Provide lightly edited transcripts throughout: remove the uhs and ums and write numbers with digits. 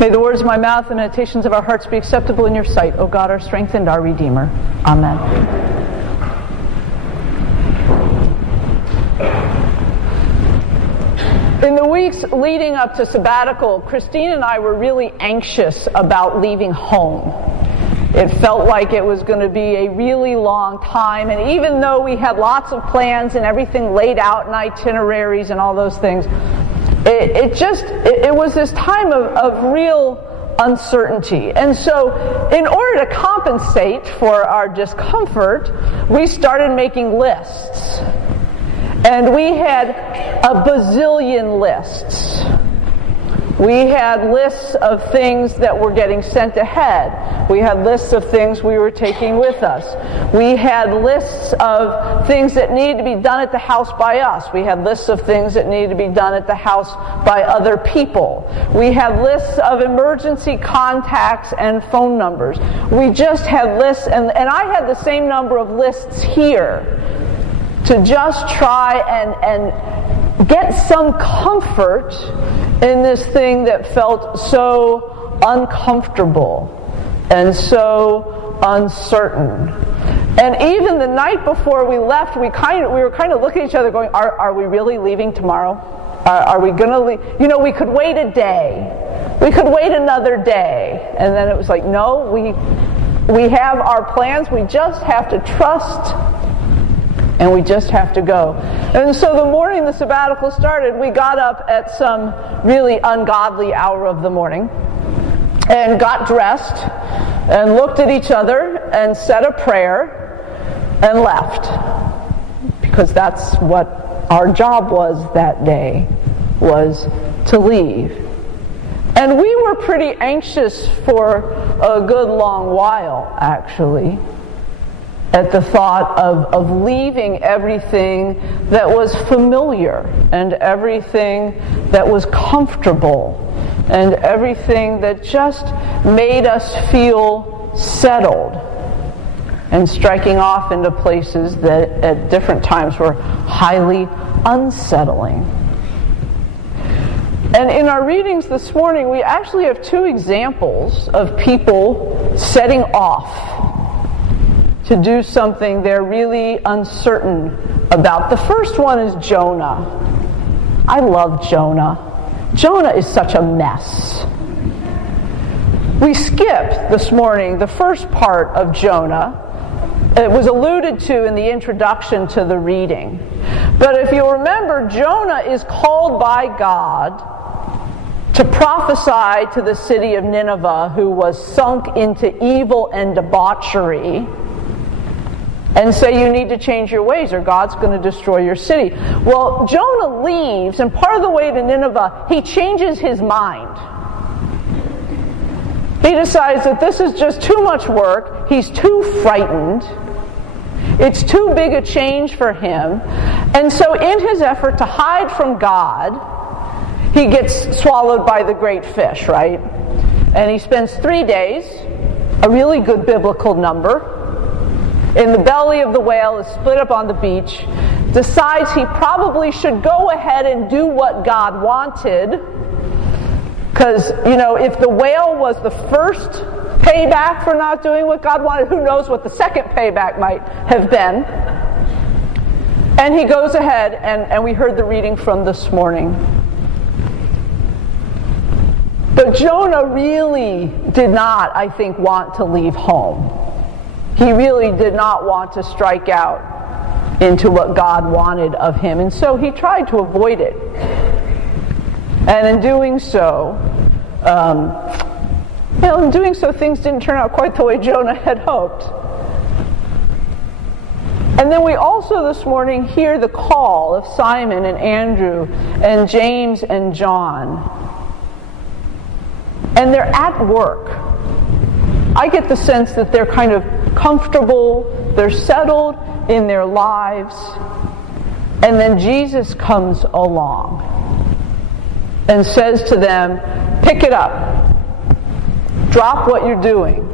May the words of my mouth and meditations of our hearts be acceptable in your sight, O God, our strength and our Redeemer. Amen. In the weeks leading up to sabbatical, Christine and I were really anxious about leaving home. It felt like it was going to be a really long time, and even though we had lots of plans and everything laid out and itineraries and all those things, it was this time of real uncertainty. And so in order to compensate for our discomfort, we started making lists. And we had a bazillion lists. We had lists of things that were getting sent ahead. We had lists of things we were taking with us. We had lists of things that needed to be done at the house by us. We had lists of things that needed to be done at the house by other people. We had lists of emergency contacts and phone numbers. We just had lists, and I had the same number of lists here to just try and get some comfort in this thing that felt so uncomfortable and so uncertain. And even the night before we left, we were kind of looking at each other going, are we really leaving tomorrow? Are we going to leave? You know, we could wait a day. We could wait another day. And then it was like, no, we have our plans. We just have to trust, and we just have to go. And so the morning the sabbatical started, we got up at some really ungodly hour of the morning and got dressed and looked at each other and said a prayer and left. Because that's what our job was that day, was to leave. And we were pretty anxious for a good long while, actually, at the thought of leaving everything that was familiar and everything that was comfortable and everything that just made us feel settled, and striking off into places that at different times were highly unsettling. And in our readings this morning, we actually have two examples of people setting off to do something they're really uncertain about. The first one is Jonah. I love Jonah. Jonah is such a mess. We skipped this morning the first part of Jonah. It was alluded to in the introduction to the reading. But if you remember, Jonah is called by God to prophesy to the city of Nineveh, who was sunk into evil and debauchery, and say you need to change your ways or God's going to destroy your city. Well, Jonah leaves, and part of the way to Nineveh, he changes his mind. He decides that this is just too much work. He's too frightened. It's too big a change for him. And so in his effort to hide from God, he gets swallowed by the great fish, right? And he spends 3 days, a really good biblical number, in the belly of the whale, is split up on the beach, decides he probably should go ahead and do what God wanted, because, you know, if the whale was the first payback for not doing what God wanted, who knows what the second payback might have been. And he goes ahead, and we heard the reading from this morning. But Jonah really did not, I think, want to leave home. He really did not want to strike out into what God wanted of him, and so he tried to avoid it. And in doing so, things didn't turn out quite the way Jonah had hoped. And then we also this morning hear the call of Simon and Andrew and James and John. And they're at work. I get the sense that they're kind of comfortable, they're settled in their lives, and then Jesus comes along and says to them, pick it up, drop what you're doing,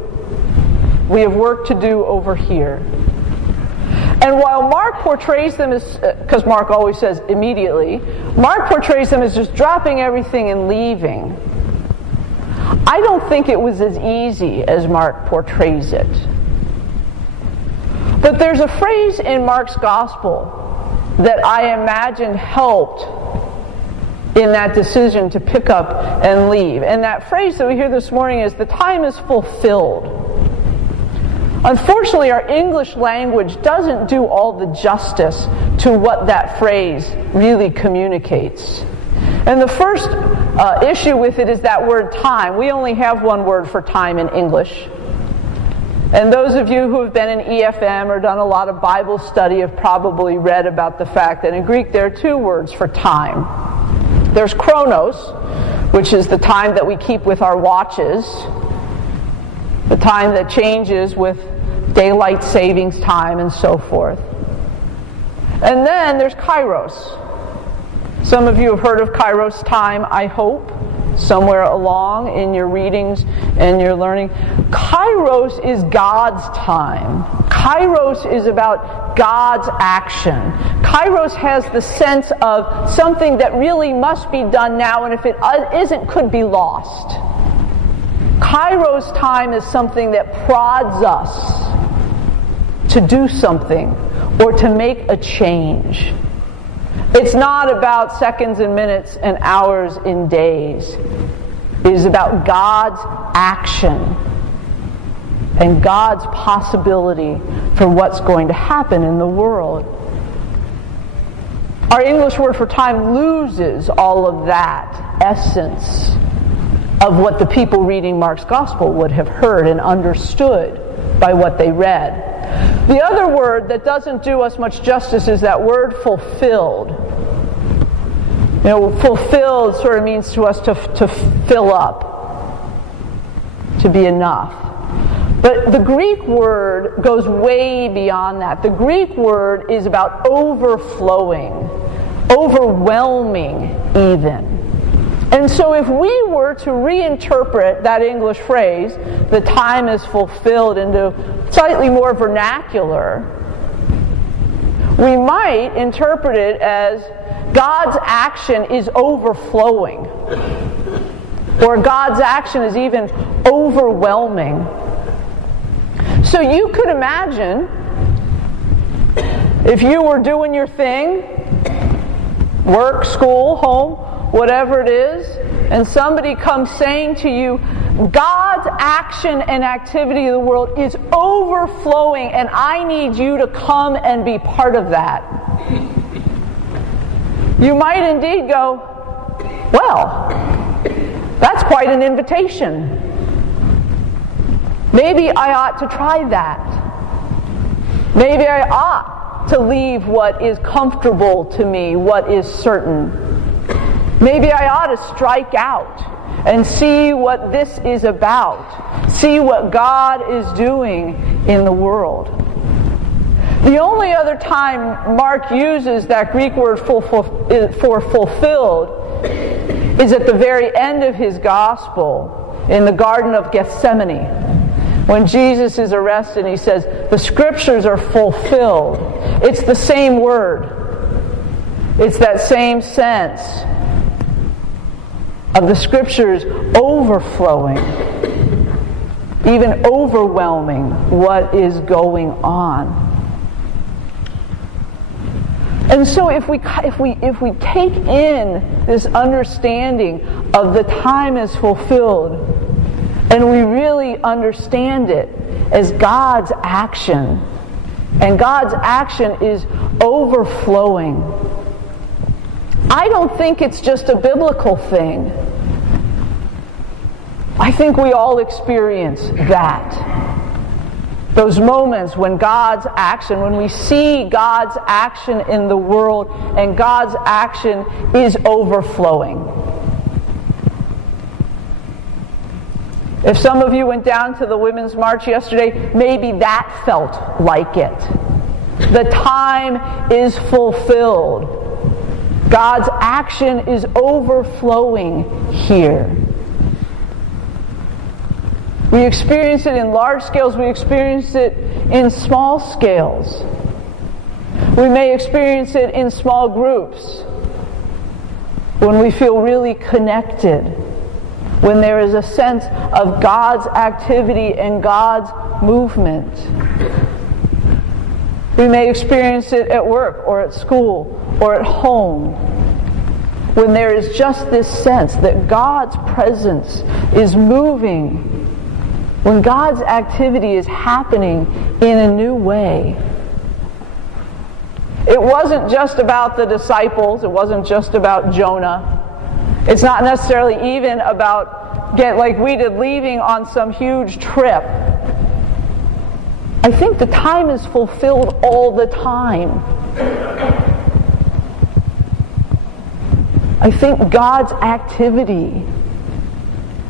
we have work to do over here. And while Mark portrays them as, because Mark always says immediately, Mark portrays them as just dropping everything and leaving. I don't think it was as easy as Mark portrays it. But there's a phrase in Mark's gospel that I imagine helped in that decision to pick up and leave. And that phrase that we hear this morning is, the time is fulfilled. Unfortunately, our English language doesn't do all the justice to what that phrase really communicates. And the first issue with it is that word time. We only have one word for time in English. And those of you who have been in EFM or done a lot of Bible study have probably read about the fact that in Greek there are two words for time. There's chronos, which is the time that we keep with our watches, the time that changes with daylight savings time and so forth. And then there's kairos. Some of you have heard of kairos time, I hope, somewhere along in your readings and your learning. Kairos is God's time. Kairos is about God's action. Kairos has the sense of something that really must be done now, and if it isn't, could be lost. Kairos time is something that prods us to do something or to make a change. It's not about seconds and minutes and hours and days. It is about God's action and God's possibility for what's going to happen in the world. Our English word for time loses all of that essence of what the people reading Mark's Gospel would have heard and understood by what they read. The other word that doesn't do us much justice is that word fulfilled. You know, fulfilled sort of means to us to fill up, to be enough. But the Greek word goes way beyond that. The Greek word is about overflowing, overwhelming even. And so if we were to reinterpret that English phrase, the time is fulfilled, into slightly more vernacular, we might interpret it as God's action is overflowing, or God's action is even overwhelming. So you could imagine if you were doing your thing, work, school, home, whatever it is, and somebody comes saying to you, God's action and activity in the world is overflowing, and I need you to come and be part of that. You might indeed go, well, that's quite an invitation. Maybe I ought to try that. Maybe I ought to leave what is comfortable to me, what is certain. Maybe I ought to strike out and see what this is about. See what God is doing in the world. The only other time Mark uses that Greek word for fulfilled is at the very end of his gospel in the Garden of Gethsemane. When Jesus is arrested and he says, the scriptures are fulfilled. It's the same word. It's that same sense of the scriptures overflowing, even overwhelming what is going on. And so if we take in this understanding of the time is fulfilled, and we really understand it as God's action, and God's action is overflowing, I don't think it's just a biblical thing. I think we all experience that. Those moments when God's action, when we see God's action in the world and God's action is overflowing. If some of you went down to the Women's March yesterday, maybe that felt like it. The time is fulfilled. God's action is overflowing here. We experience it in large scales. We experience it in small scales. We may experience it in small groups when we feel really connected. when there is a sense of God's activity and God's movement. We may experience it at work or at school or at home, when there is just this sense that God's presence is moving, when God's activity is happening in a new way. It wasn't just about the disciples. It wasn't just about Jonah. It's not necessarily even about, like we did, leaving on some huge trip. I think the time is fulfilled all the time. I think God's activity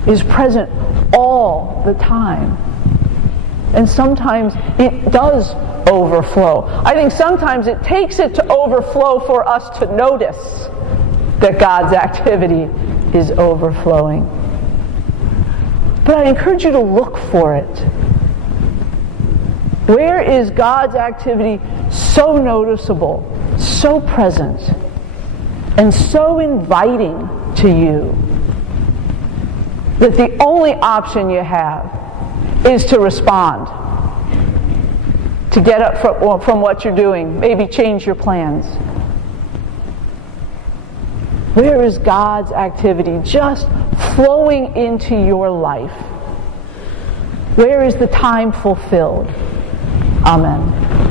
is present all the time. And sometimes it does overflow. I think sometimes it takes it to overflow for us to notice that God's activity is overflowing. But I encourage you to look for it. Where is God's activity so noticeable, so present, and so inviting to you that the only option you have is to respond, to get up from what you're doing, maybe change your plans? Where is God's activity just flowing into your life? Where is the time fulfilled? Amen.